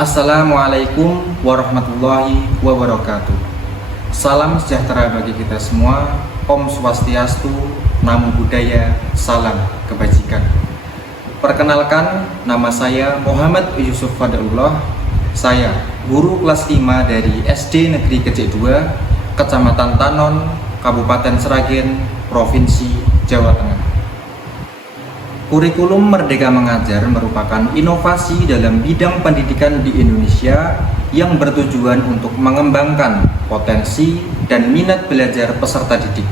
Assalamualaikum warahmatullahi wabarakatuh. Salam sejahtera bagi kita semua. Om Swastiastu, Namo Buddhaya, salam kebajikan. Perkenalkan, nama saya Muhammad Yusuf Fadlullah. Saya guru kelas 5 dari SD Negeri Kecik 2, Kecamatan Tanon, Kabupaten Sragen, Provinsi Jawa Tengah. Kurikulum Merdeka Mengajar merupakan inovasi dalam bidang pendidikan di Indonesia yang bertujuan untuk mengembangkan potensi dan minat belajar peserta didik.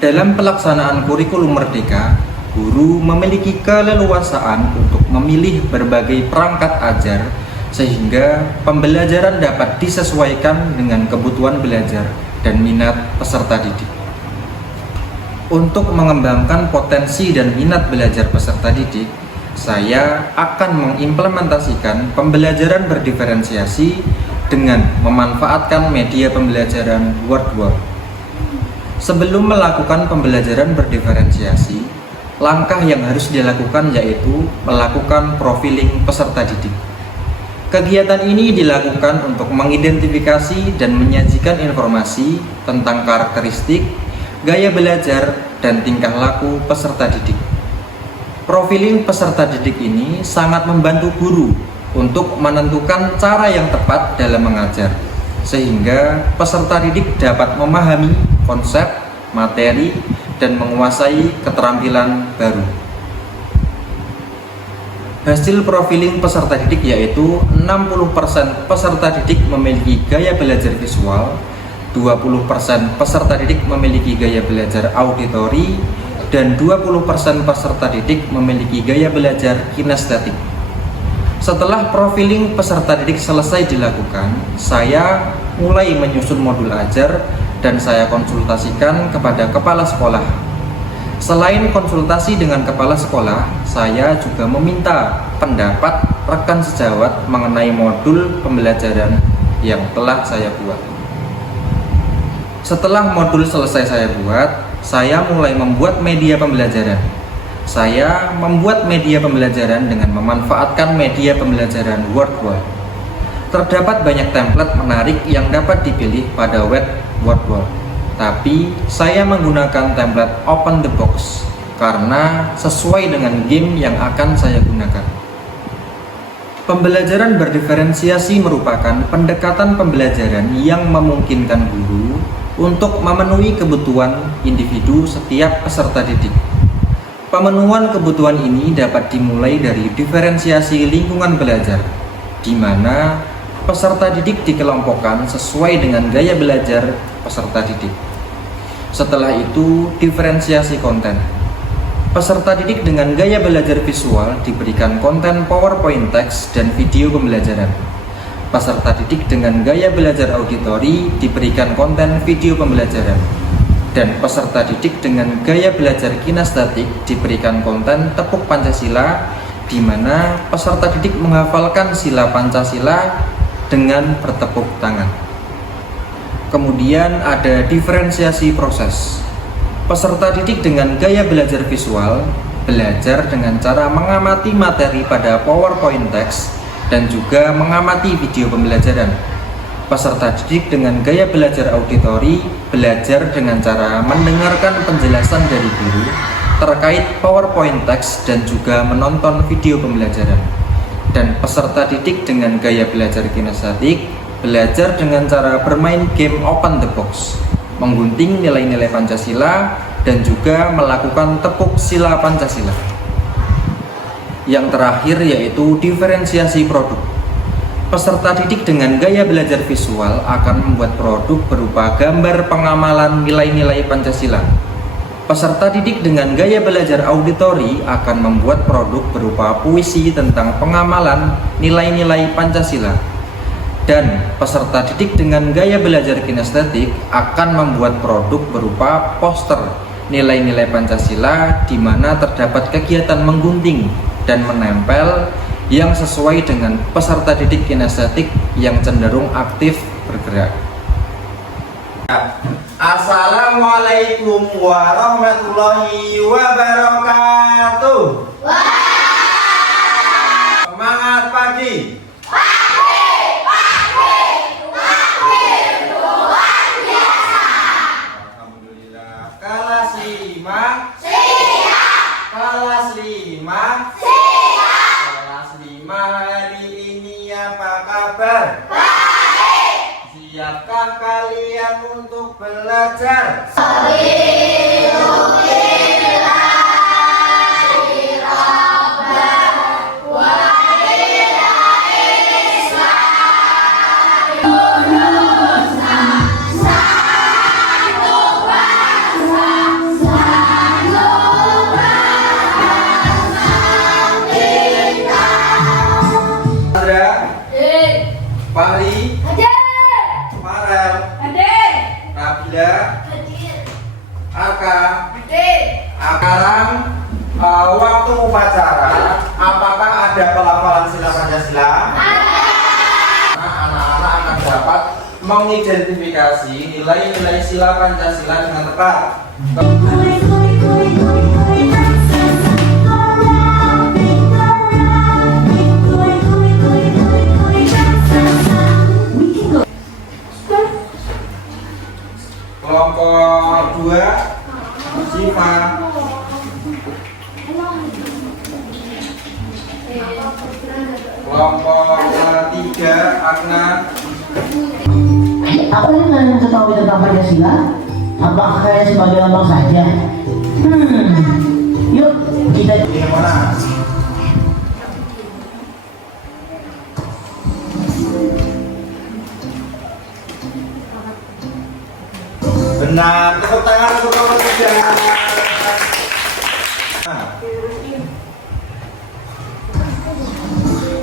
Dalam pelaksanaan kurikulum Merdeka, guru memiliki keleluasaan untuk memilih berbagai perangkat ajar sehingga pembelajaran dapat disesuaikan dengan kebutuhan belajar dan minat peserta didik. Untuk mengembangkan potensi dan minat belajar peserta didik, saya akan mengimplementasikan pembelajaran berdiferensiasi dengan memanfaatkan media pembelajaran Word. Sebelum melakukan pembelajaran berdiferensiasi, langkah yang harus dilakukan yaitu melakukan profiling peserta didik. Kegiatan ini dilakukan untuk mengidentifikasi dan menyajikan informasi tentang karakteristik, gaya belajar, dan tingkah laku peserta didik. Profiling peserta didik ini sangat membantu guru untuk menentukan cara yang tepat dalam mengajar, sehingga peserta didik dapat memahami konsep, materi, dan menguasai keterampilan baru. Hasil profiling peserta didik yaitu 60% peserta didik memiliki gaya belajar visual, 20% peserta didik memiliki gaya belajar auditori, dan 20% peserta didik memiliki gaya belajar kinestetik. Setelah profiling peserta didik selesai dilakukan, saya mulai menyusun modul ajar dan saya konsultasikan kepada kepala sekolah. Selain konsultasi dengan kepala sekolah, saya juga meminta pendapat rekan sejawat mengenai modul pembelajaran yang telah saya buat. Setelah modul selesai saya buat, saya mulai membuat media pembelajaran. Saya membuat media pembelajaran dengan memanfaatkan media pembelajaran Word. Terdapat banyak template menarik yang dapat dipilih pada web Word. Tapi saya menggunakan template open the box karena sesuai dengan game yang akan saya gunakan. Pembelajaran berdiferensiasi merupakan pendekatan pembelajaran yang memungkinkan guru untuk memenuhi kebutuhan individu setiap peserta didik. Pemenuhan kebutuhan ini dapat dimulai dari diferensiasi lingkungan belajar, di mana peserta didik dikelompokkan sesuai dengan gaya belajar peserta didik. Setelah itu, diferensiasi konten. Peserta didik dengan gaya belajar visual diberikan konten PowerPoint teks dan video pembelajaran. Peserta didik dengan gaya belajar auditori diberikan konten video pembelajaran, dan peserta didik dengan gaya belajar kinestetik diberikan konten tepuk Pancasila, di mana peserta didik menghafalkan sila Pancasila dengan bertepuk tangan. Kemudian ada diferensiasi proses. Peserta didik dengan gaya belajar visual belajar dengan cara mengamati materi pada PowerPoint teks dan juga mengamati video pembelajaran. Peserta didik dengan gaya belajar auditori belajar dengan cara mendengarkan penjelasan dari guru terkait PowerPoint teks dan juga menonton video pembelajaran. Dan peserta didik dengan gaya belajar kinestetik belajar dengan cara bermain game open the box, menggunting nilai-nilai Pancasila, dan juga melakukan tepuk sila Pancasila. Yang terakhir yaitu diferensiasi produk. Peserta didik dengan gaya belajar visual akan membuat produk berupa gambar pengamalan nilai-nilai Pancasila. Peserta didik dengan gaya belajar auditori akan membuat produk berupa puisi tentang pengamalan nilai-nilai Pancasila. Dan peserta didik dengan gaya belajar kinestetik akan membuat produk berupa poster nilai-nilai Pancasila di mana terdapat kegiatan menggunting dan menempel yang sesuai dengan peserta didik kinestetik yang cenderung aktif bergerak. Assalamualaikum warahmatullahi wabarakatuh. Semangat pagi. kabar? Baik. Siapkah kalian untuk belajar? Fahri, Farel, Nabila, Arka. Sekarang waktu upacara, apakah ada pelafalan sila Pancasila? Anak-anak akan dapat mengidentifikasi nilai-nilai sila Pancasila dengan tepat. Kelompok 2 Siva, kelompok 3 Agna. Apa yang kalian ketahui tentang Pancasila? Apakah kalian sebagai orang saja? Yuk kita Yang mana? Benar, tepuk tangan untuk kelompok 3.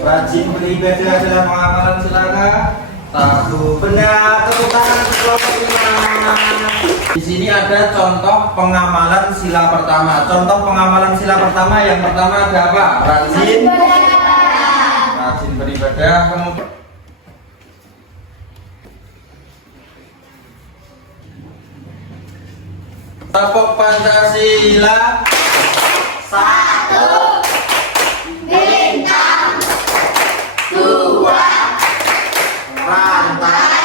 Rajin beribadah dalam pengamalan silaka. Satu, benar, tepuk tangan untuk kelompok 5. Di sini ada contoh pengamalan sila pertama. Contoh pengamalan sila pertama, yang pertama ada apa? Rajin beribadah. Kemudian tepuk Pancasila. 1 bintang, 2 rantai.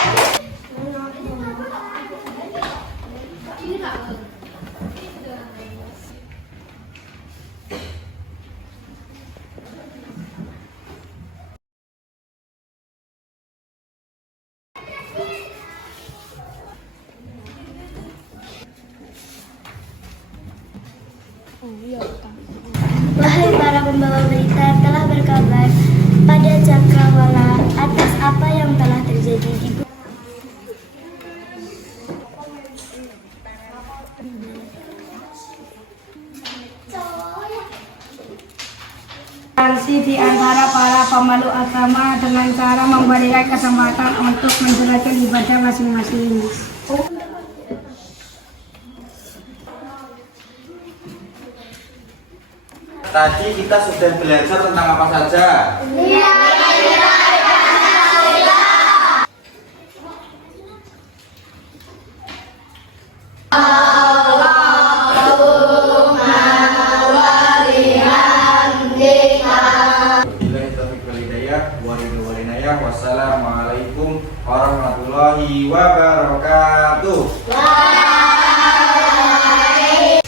Wahai para pembawa berita yang telah berkabar pada cakrawala atas apa yang telah terjadi di di antara para pemeluk agama dengan cara memberikan kesempatan untuk menjalankan ibadah masing-masing. Tadi kita sudah belajar tentang apa saja? Wassalamualaikum warahmatullahi wabarakatuh.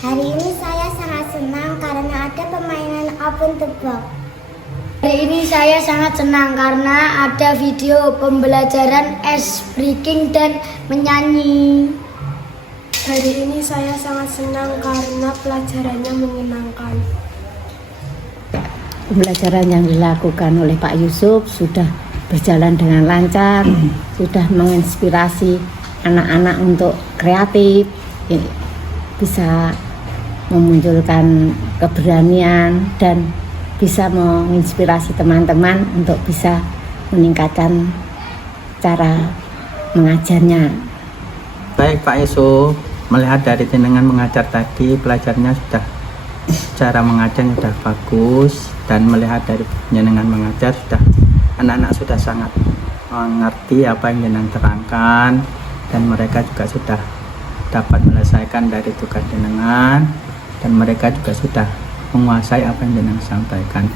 Hari ini saya sangat senang karena ada permainan apun tebak. Hari ini saya sangat senang karena ada video pembelajaran ice breaking dan menyanyi. Hari ini saya sangat senang karena pelajarannya menyenangkan. Pembelajaran yang dilakukan oleh Pak Yusuf sudah berjalan dengan lancar, sudah menginspirasi anak-anak untuk kreatif, bisa memunculkan keberanian dan bisa menginspirasi teman-teman untuk bisa meningkatkan cara mengajarnya. Baik Pak Yusuf, melihat dari jenengan mengajar tadi, pelajarnya sudah cara mengajarnya sudah bagus, dan melihat dari jenengan mengajar anak-anak sudah sangat mengerti apa yang jenengan terangkan, dan mereka juga sudah dapat menyelesaikan dari tugas jenengan, dan mereka juga sudah menguasai apa yang jenengan sampaikan.